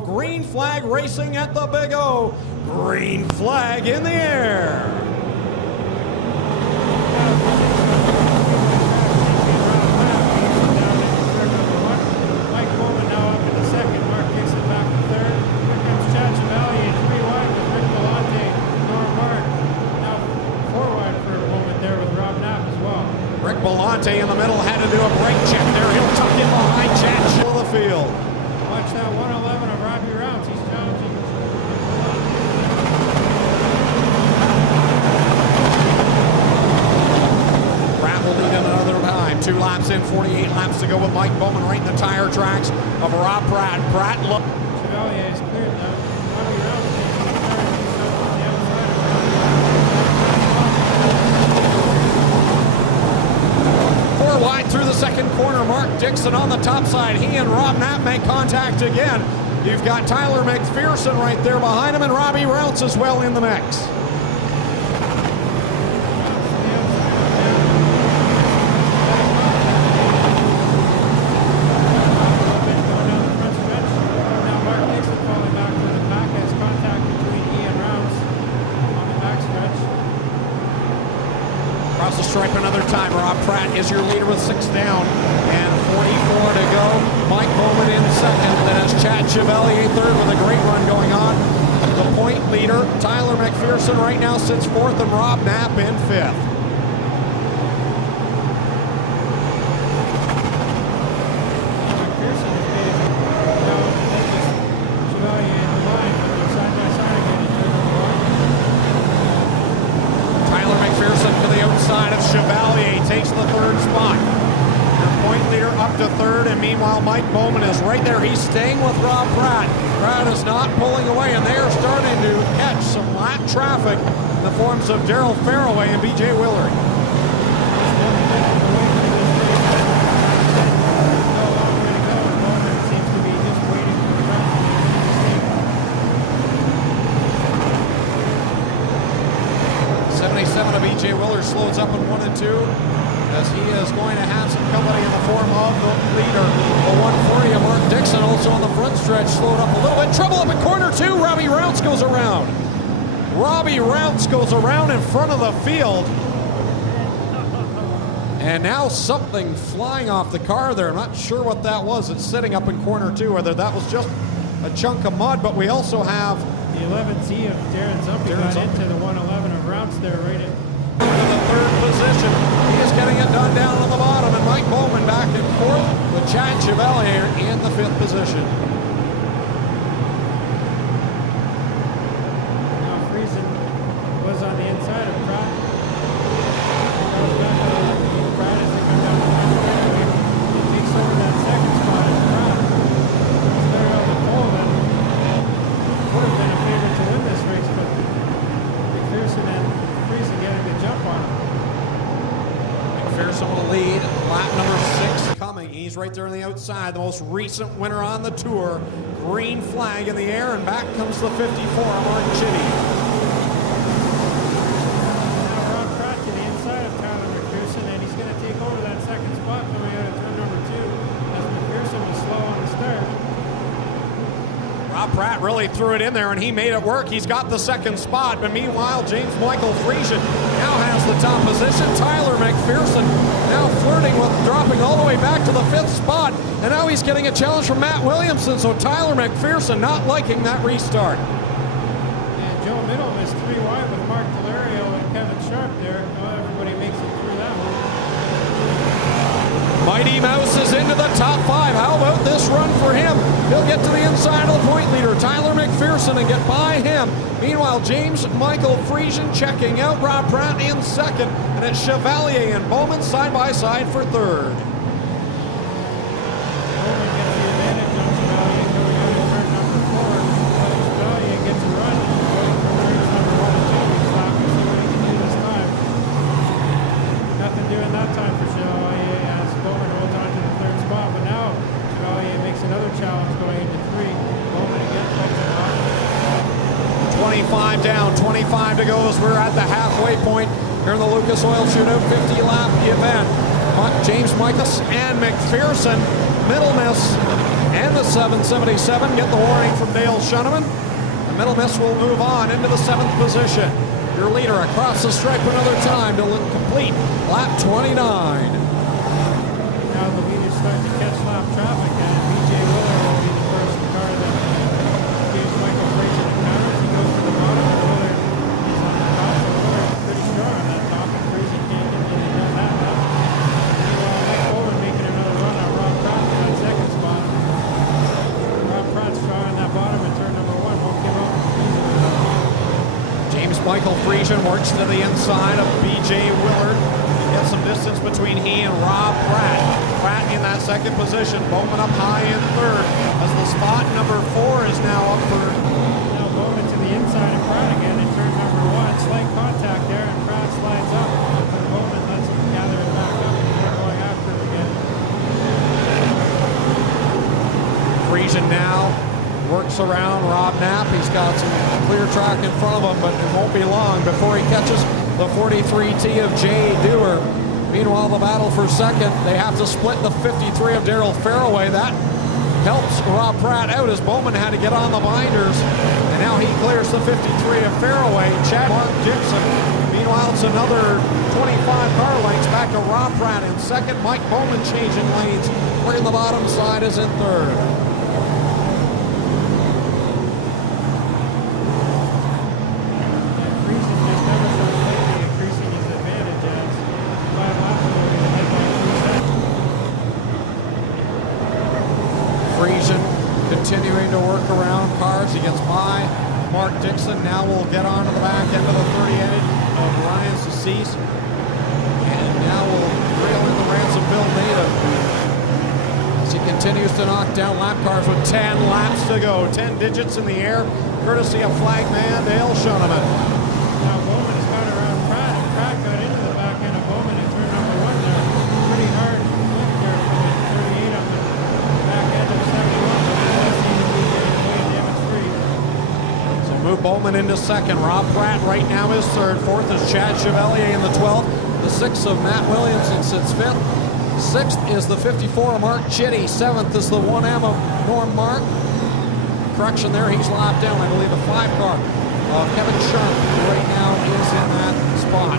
Green flag racing at the Big O. Green flag in the air. Mike Bowman now up in the second. Mark Dixon back to third. Here comes Chad Chevalier, 3 wide with Rick Belante, Norm Mark. Now 4 wide for a moment there with Rob Knapp as well. Rick Belante in the middle had to do a brake check there. He'll tuck in behind Chad of the field. Watch that 111 of Robbie Rounds. He's challenging. Pratt will lead in another time. 2 laps in, 48 laps to go with Mike Bowman right in the tire tracks of Rob Pratt. Pratt look. Chevalier is cleared now. Robbie Rounds takes the third. He's on the outside of Robbie. 4 wide through the second corner. Mark Dixon on the top side. He and Rob Knapp make contact again. You've got Tyler McPherson right there behind him, and Robbie Rounce as well in the mix. Across the stripe another time. Rob Pratt is your leader with 6 down and 44 to go. Mike Bowman in second. Then has Chad Chevalier third with a great run going on. The point leader, Tyler McPherson, right now sits fourth, and Rob Knapp in fifth. Chevalier takes the third spot. Your point leader up to third, and meanwhile Mike Bowman is right there. He's staying with Rob Pratt. Pratt is not pulling away, and they are starting to catch some lap traffic in the forms of Darrell Fairway and B.J. Willard. 77 of B.J. Willard slows up in 1 and 2 as he is going to have some company in the form of the leader. The 140 of Mark Dixon also on the front stretch slowed up a little bit. Trouble up in corner 2. Robbie Rounce goes around. Robbie Rounce goes around in front of the field. And now something flying off the car there. I'm not sure what that was. It's sitting up in corner 2, whether that was just a chunk of mud, but we also have the 11Z of Darren Zumpy got into the 111 of Rounce there right in. To the third position. He is getting it done down on the bottom, and Mike Bowman back in fourth with Chad Chevalier in the 5th position. Now Friesen was on the inside of Pratt. Pratt as they come down the line. He takes over that second spot as Pratt. He's better on the pole than would have been a favorite to win this race, but McPherson and Friesen getting the jump on him. McPherson will lead. Lap number 6 coming. He's right there on the outside. The most recent winner on the tour. Green flag in the air, and back comes the 54, Martin Chitty. Now Rob Pratt to the inside of Tyler McPherson, and he's going to take over that second spot coming out of turn number 2 as McPherson was slow on the start. Rob Pratt really threw it in there, and he made it work. He's got the second spot, but meanwhile, James Michael Friesen now has the top position. Tyler McPherson now flirting with dropping all the way back to the 5th spot, and now he's getting a challenge from Matt Williamson, so Tyler McPherson not liking that restart. And Joe Middle is 3 wide with Mark Delario and Kevin Sharp there. Oh, everybody makes it through that one. Mighty Mouse is into the top 5. How about this run for him? He'll get to the inside of the point leader, Tyler McPherson, and get by him. Meanwhile, James Michael Friesen checking out. Rob Pratt in second, and it's Chevalier and Bowman side by side for third. Bowman gets the advantage on Chevalier going out of turn number 4. Chevalier gets a run going from turns number 1 and 2. He's back to see what he can do this time. Nothing doing that time for Chevalier as Bowman holds on to the 3rd spot, but now Chevalier makes another challenge going into 3. Bowman again fights it off. 25 down, 25 to go as we're at the halfway point here in the Lucas Oil Shootout 50-lap event. James Michaels and McPherson. Middle miss and the 777 get the warning from Dale Shuneman. The middle miss will move on into the 7th position. Your leader across the stripe another time to complete lap 29. Now the leaders start to catch lap traffic, and B.J. Willer will be the first car that James Michael Fraser encounters. He goes to the bottom, and Willer is on the top, so Willer's pretty strong on that top, and Fraser can't get anything done that lap. Meanwhile, Mike Bowman making another run on Rob Pratt for that second spot. Rob Pratt's strong on that bottom in turn number 1, won't give up. James Michael Friesen works to the inside of B.J. Willard. He gets some distance between he and Rob Pratt. Pratt in that second position. Bowman up high in third as the spot number 4 is now up for. Now Bowman to the inside of Pratt again in turn number 1. Slight contact there, and Pratt slides up. But Bowman lets him gather it back up, and they're going after it again. Friesen now works around Rob Knapp. He's got some clear track in front of him, but it won't be long before he catches the 43T of Jay Dewar. Meanwhile, the battle for second, they have to split the 53 of Daryl Fairway. That helps Rob Pratt out as Bowman had to get on the binders. And now he clears the 53 of Fairway. Chad Mark Dixon. Meanwhile, it's another 25 car lengths back to Rob Pratt in second. Mike Bowman changing lanes. Where in the bottom side is in third. Continuing to work around cars. He gets by Mark Dixon. Now we'll get on to the back end of the 38 of Ryan Sassis. And now we'll reel in the ransom Bill Native as he continues to knock down lap cars with 10 laps to go. 10 digits in the air, courtesy of flagman Dale Shuneman. Now Bowman has got around Pratt, and Pratt got into the back end of Bowman in turn number 1 there. Pretty hard flip there from the 38 up the back end of 71. Move Bowman into second. Rob Pratt right now is third. Fourth is Chad Chevalier in the 12th. The 6th of Matt Williamson sits fifth. 6th is the 54 of Mark Chitty. 7th is the 1M of Norm Mark. Correction there, he's lopped down. I believe the 5 car of Kevin Sharp right now is in that spot.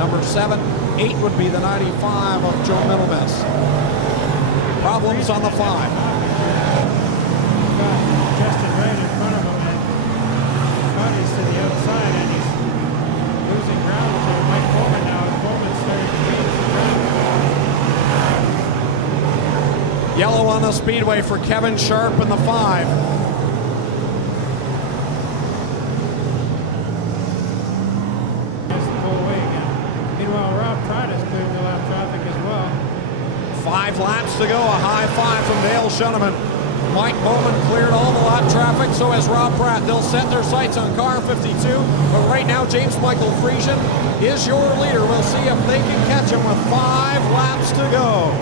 Number 7. 8 would be the 95 of Joe Middlemiss. Problems on the 5. Justin right in front of him, and Buddy's to the outside, and he's losing ground to Mike Bowman now. Bowman's starting to gain some ground. Yellow on the speedway for Kevin Sharp in the 5. That's the whole way again. Meanwhile, Rob Pratt has cleared the lap traffic as well. 5 laps to go, a high 5 from Dale Shuneman. Mike Bowman cleared all the lap traffic, so has Rob Pratt. They'll set their sights on car 52, but right now James Michael Friesen is your leader. We'll see if they can catch him with 5 laps to go.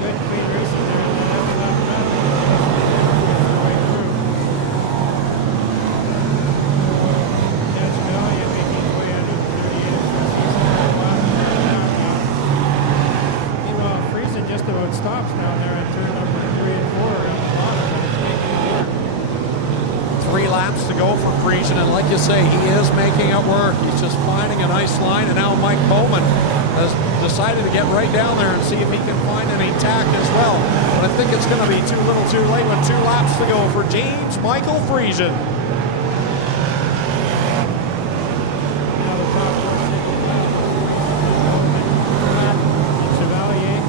Good clean racing there on the lap traffic. Right through. Chad Chevalier making his way under the 38. Meanwhile, Friesen just about stops now there at turn number 3 and 4 at the bottom, and it's making it work. 3 laps to go for Friesen, and like you say, he is making it work. He's just finding a nice line, and now Mike Bowman has decided to get right down there and see if he can find any tack as well. But I think it's going to be too little too late with 2 laps to go for James Michael Friesen. Now the top Chevalier.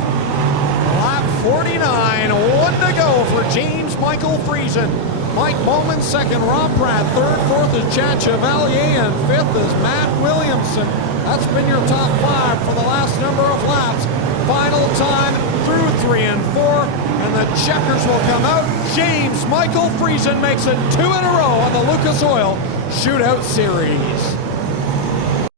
Lap 49, 1 to go for James Michael Friesen. Mike Bowman second, Rob Pratt third, fourth is Chad Chevalier, and fifth is Matt Williamson. That's been your top 5 for the last number of laps. Final time through 3 and 4, and the checkers will come out. James Michael Friesen makes it 2 in a row on the Lucas Oil Shootout Series.